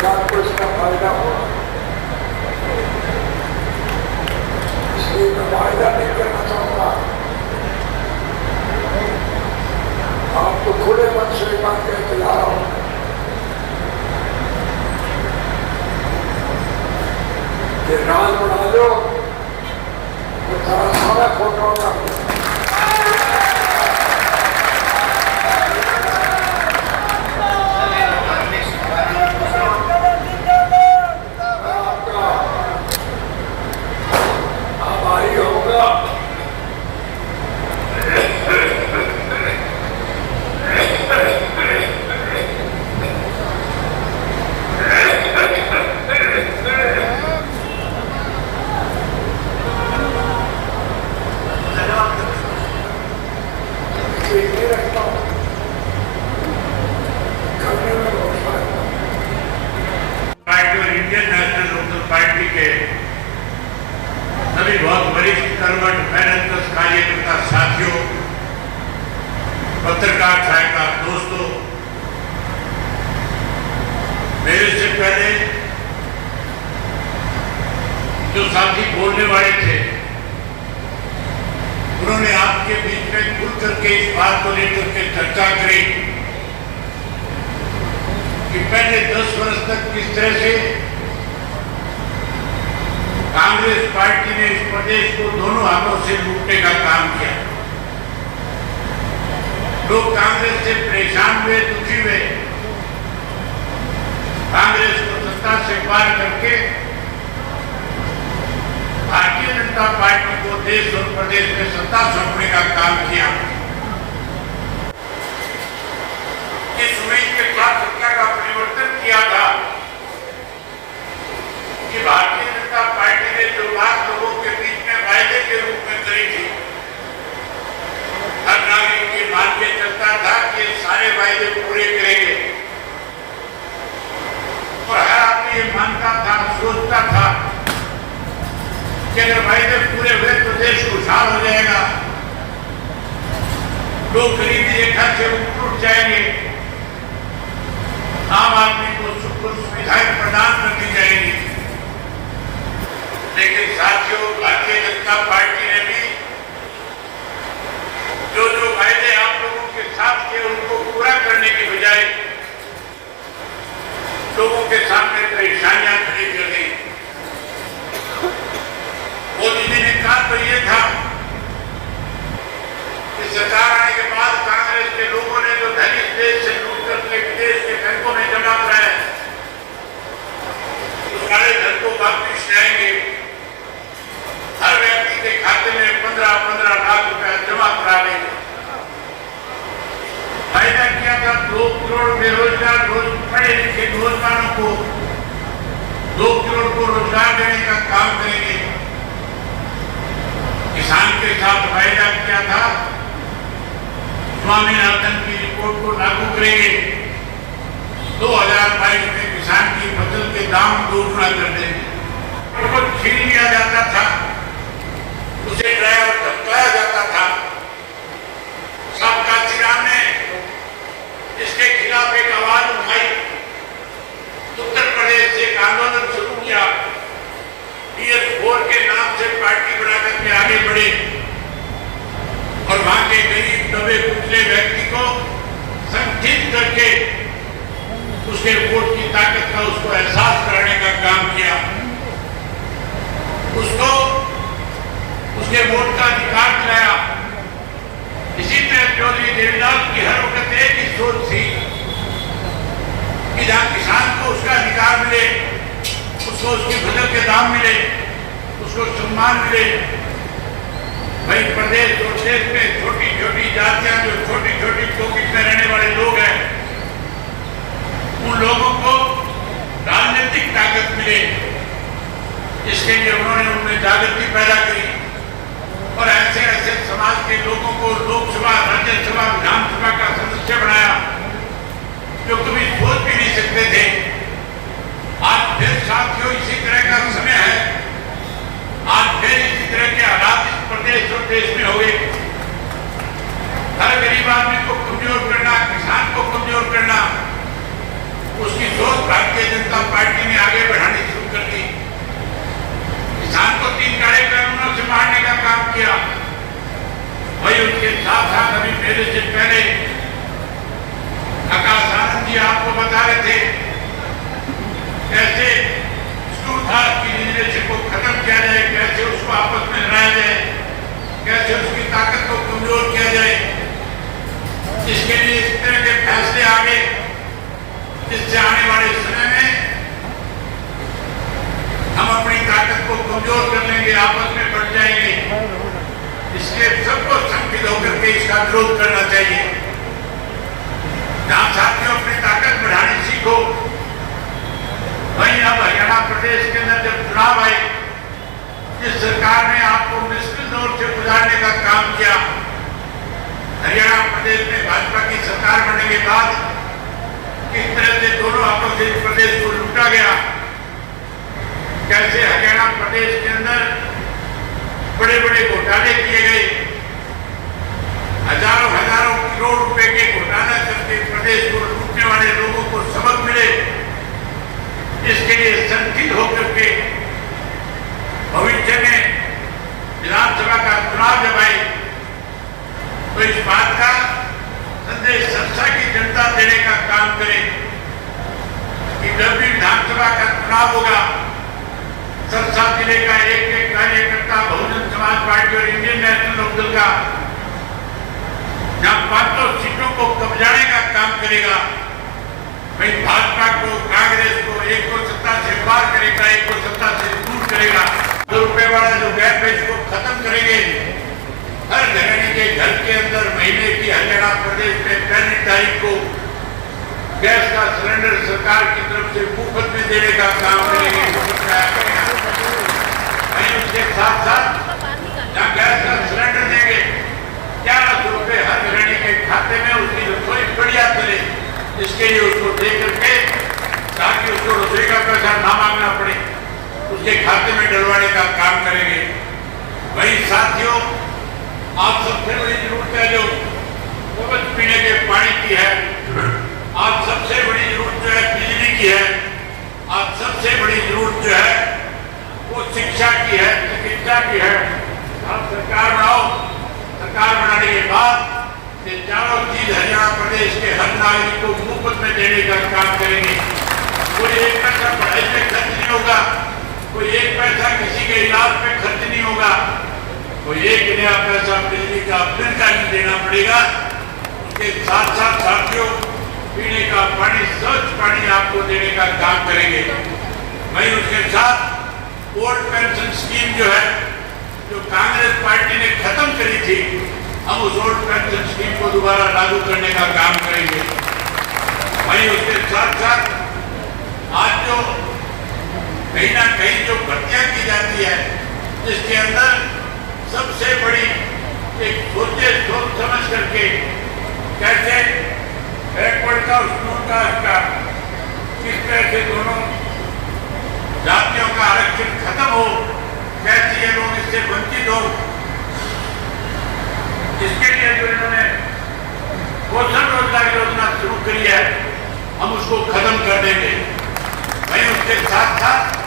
किसान को इसका फायदा हो, इसलिए मैं वायदा नहीं करना चाहूंगा। आपको खुले मन से बात कहते जा रहा हूं कि राज बना लो तो सारा सारा फोटो का पार्टी के सभी बहुत वरिष्ठ कर्मठ मेहनतकश कार्यकर्ता साथियों, पत्रकार छायाकार दोस्तों, मेरे से पहले जो साथी बोलने वाले थे उन्होंने आपके बीच में खुल करके इस बात को लेकर के चर्चा करी कि पहले 10 वर्ष तक किस तरह से कांग्रेस पार्टी ने इस प्रदेश को दोनों हाथों से लूटने का काम किया। लोग कांग्रेस से परेशान हुए, दुखी हुए। कांग्रेस को सत्ता से पार करके भारतीय जनता पार्टी को देश और प्रदेश में सत्ता सौंपने का काम किया। इस उम्मीद के साथ सत्ता का परिवर्तन किया था कि भारतीय जनता पार्टी ने जो बात लोगों के बीच में वायदे के रूप में करी थी, हर नागरिक के मान के चलता था कि सारे वायदे पूरे करेंगे और हर आदमी ये मानता था, सोचता था कि अगर वायदे पूरे हुए तो देश खुशहाल हो जाएगा, लोग गरीबी रेखा से ऊपर उठ जाएंगे, आम आदमी को सुख और सुविधाएं प्रदान कर दी जाएगी। लेकिन साथियों, भारतीय जनता पार्टी ने भी जो जो वायदे आप लोगों के साथ किए उनको पूरा करने की बजाय लोगों के सामने परेशानियां खड़ी कर दी। मोदी जी ने कहा तो ये था कि सरकार आने के बाद कांग्रेस के लोगों ने जो धन इस देश से लूट करके विदेश के बैंकों में जमा कराया उस सारे धन को वापिस लाएंगे, हर व्यक्ति के खाते में 15-15 लाख रुपया जमा करा देंगे। फायदा किया था 2 करोड़ बेरोजगार पढ़े लिखे नौजवानों को 2 करोड़ को रोजगार देने का काम करेंगे। किसान के साथ वायदा किया था स्वामीनाथन की रिपोर्ट को लागू करेंगे, 2022 में किसान की फसल के दाम 2 गुना कर देंगे। उनको छीन लिया जाता था, उसे डराया और धमकाया जाता था। साहब काशीराम ने इसके खिलाफ एक आवाज उठाई, उत्तर प्रदेश से एक आंदोलन शुरू किया, PS4 के नाम से पार्टी बनाकर के आगे बढ़े और वहां के गरीब दबे कुचले व्यक्ति को संगठित करके उसके वोट की ताकत का उसको एहसास कराने का काम किया, उसको उसके वोट का अधिकार दिलाया। इसी तरह चौधरी देवीलाल की हर वक्त एक ही सोच थी कि जहां किसान को उसका अधिकार मिले, उसको उसकी फसल के दाम मिले, उसको सम्मान मिले। वही प्रदेश और देश में छोटी छोटी जातियां, जो छोटी छोटी पॉकेट में रहने वाले लोग हैं, उन लोगों को राजनीतिक ताकत मिले, इसके लिए उन्होंने उनमें जागृति पैदा करी और ऐसे ऐसे समाज के लोगों को लोकसभा, राज्यसभा, विधानसभा का सदस्य बनाया जो कभी सोच भी नहीं सकते थे। आज फिर साथियों इसी तरह का समय है, आज फिर इसी तरह के हालात इस प्रदेश और देश में हुए। हर गरीब आदमी को कमजोर करना, किसान को कमजोर करना, उसकी सोच भारतीय जनता पार्टी जाएंगे, आपस में बढ़ जाएंगे। इसलिए सबको संगठित होकर के इसका विरोध करना चाहिए। जहां साथियों अपनी ताकत बढ़ानी सीखो, वहीं अब हरियाणा प्रदेश के अंदर जब चुनाव आए, जिस सरकार ने आपको मुश्किल दौर से गुजारने का काम किया, हरियाणा प्रदेश में भाजपा की सरकार बनने के बाद किस तरह से दोनों आपस में प्रदेश को लूटा गया, कैसे हरियाणा प्रदेश के अंदर बड़े बड़े घोटाले किए गए, हजारों हजारों करोड़ रुपए के घोटाला करके प्रदेश को लूटने वाले लोगों को सबक मिले। इसके लिए संगठित होकर के भविष्य में विधानसभा का चुनाव जब आए तो इस बात का संदेश सरसा की जनता देने का काम करे कि जब भी विधानसभा का चुनाव होगा, सरसा जिले का एक एक कार्यकर्ता बहुजन समाज पार्टी और इंडियन नेशनल लोकदल का जहां 500 सीटों को कब्जाने का काम करेगा, भाई भाजपा को, कांग्रेस को, एक को सत्ता से पार करेगा, एक को सत्ता से दूर करेगा। 2 रुपए वाला जो गैप है इसको खत्म करेंगे। हर गृहिणी के घर के अंदर महीने की हरियाणा प्रदेश में 1 तारीख को गैस का सिलेंडर सरकार की तरफ से मुफ्त में देने का काम करेंगे। वहीं उसके साथ साथ जहाँ गैस का सिलेंडर देंगे, 1100 रुपए हर गृहिणी के खाते में उसकी रसोई बढ़िया चले, इसके लिए उसको दे करके ताकि उसको रसोई का पैसा ना मांगना पड़े, उसके खाते में डलवाने का काम करेंगे। वही साथियों, आप सबसे बड़ी जरूरत है जो मुफ्त पीने के पानी की है, आप सबसे बड़ी जरूरत जो है बिजली की है, आप सबसे बड़ी जरूरत जो है वो शिक्षा की है, चिकित्सा की है। आप सरकार बनाओ, सरकार बनाने के बाद ये चारों चीज हरियाणा प्रदेश के हर नागरिक को मुफ्त में देने का काम करेंगे। कोई एक पैसा पढ़ाई पे खर्च नहीं होगा, कोई एक पैसा किसी के इलाज पे खर्च नहीं होगा, कोई एक नया पैसा बिजली का बिल का नहीं देना पड़ेगा। उसके साथ साथ साथियों पीने का पानी, स्वच्छ पानी आपको देने का काम करेंगे। वहीं उसके साथ ओल्ड पेंशन स्कीम जो है, जो कांग्रेस पार्टी ने खत्म करी थी, हम उस ओल्ड पेंशन स्कीम को दोबारा लागू करने का काम करेंगे। वहीं उसके साथ साथ आज जो कहीं ना कहीं जो भर्तियां की जाती है, जिसके अंदर सबसे बड़ी एक सोच समझ करके कैसे बैकवर्ड का और स्कूल का किस तरह से दोनों जातियों का आरक्षण खत्म हो, कैसे ये लोग इससे वंचित हो, इसके लिए जो इन्होंने कौशल रोजगार योजना शुरू करी है, हम उसको खत्म कर देंगे। वहीं उसके साथ साथ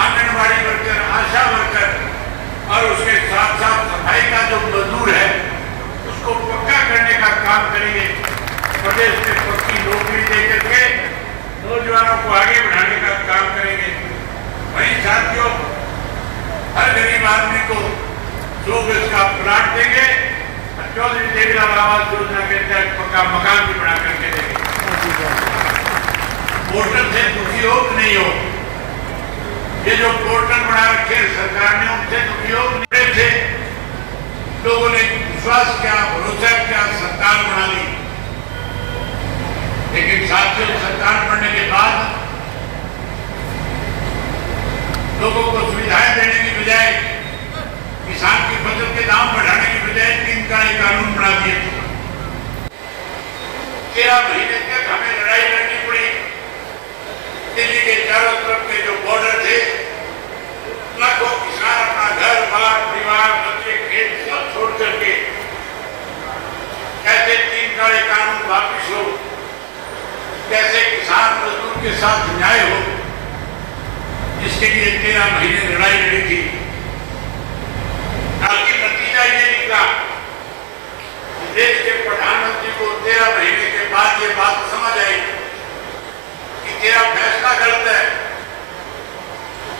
आंगनबाड़ी वर्कर, आशा वर्कर और उसके साथ साथ सफाई का जो मजदूर है उसको पक्का करने का काम करेंगे। प्रदेश में पक्की नौकरी देकर के नौजवानों को आगे बढ़ाने का काम करेंगे। वहीं साथियों हर गरीब आदमी को 2 गज का प्लाट देंगे और चौधरी देवीलाल आवास योजना के तहत पक्का मकान भी बना करके देंगे। पोर्टल से दुखी हो कि नहीं हो, ये जो पोर्टल बना रखे सरकार ने, उनसे दुखी हो नहीं थे, लोगों ने विश्वास किया, भरोसा किया, सरकार बना ली। लेकिन साथियों सरकार बनने के बाद लोगों को सुविधाएं देने की बजाय, किसान की फसल के दाम बढ़ाने की बजाय 3 का एक कानून बना दिए। 13 महीने तक हमें लड़ाई लड़नी पड़ी। दिल्ली के चारों तरफ के जो बॉर्डर थे, लाखों किसान अपना घर बार, परिवार, बच्चे, खेत सब छोड़ करके कैसे 3 काले कानून वापिस हो, कैसे किसान मजदूर के साथ न्याय हो, इसके लिए 13 महीने लड़ाई लड़ी थी। ताकि नतीजा ये निकला, देश के प्रधानमंत्री को 13 महीने के बाद ये बात समझ आई कि तेरा फैसला गलत है,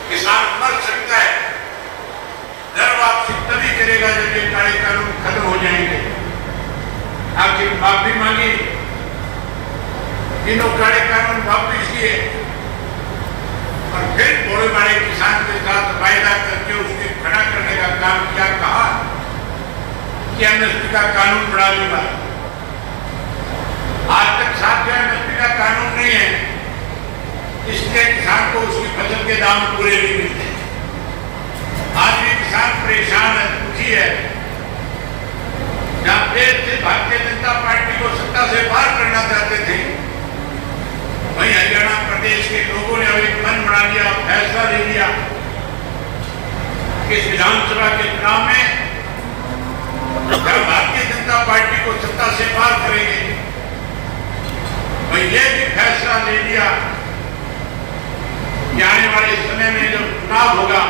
किसान मर सकता है, घर वापसी तभी करेगा जब ये काले कानून खत्म हो जाएंगे। आखिर माफी मांगी, तीनों काले कानून वापिस किए और फिर बड़े बड़े किसान के साथ वायदा करके उसके कि एमएसपी का कानून बना दूंगा। आज तक साथियों एमएसपी का कानून नहीं है, इसलिए किसान को उसकी फसल के दाम पूरे नहीं मिलते। आज भी किसान परेशान है, दुखी है। जहां देश से भारतीय जनता पार्टी को सत्ता से बाहर करना चाहते थे, वहीं हरियाणा प्रदेश के लोगों ने अब एक मन बना लिया, फैसला ले लिया कि इस विधानसभा के चुनाव में जब भारतीय जनता पार्टी को सत्ता से बाहर करेंगे, वहीं यह भी फैसला ले लिया कि आने वाले समय में जब चुनाव होगा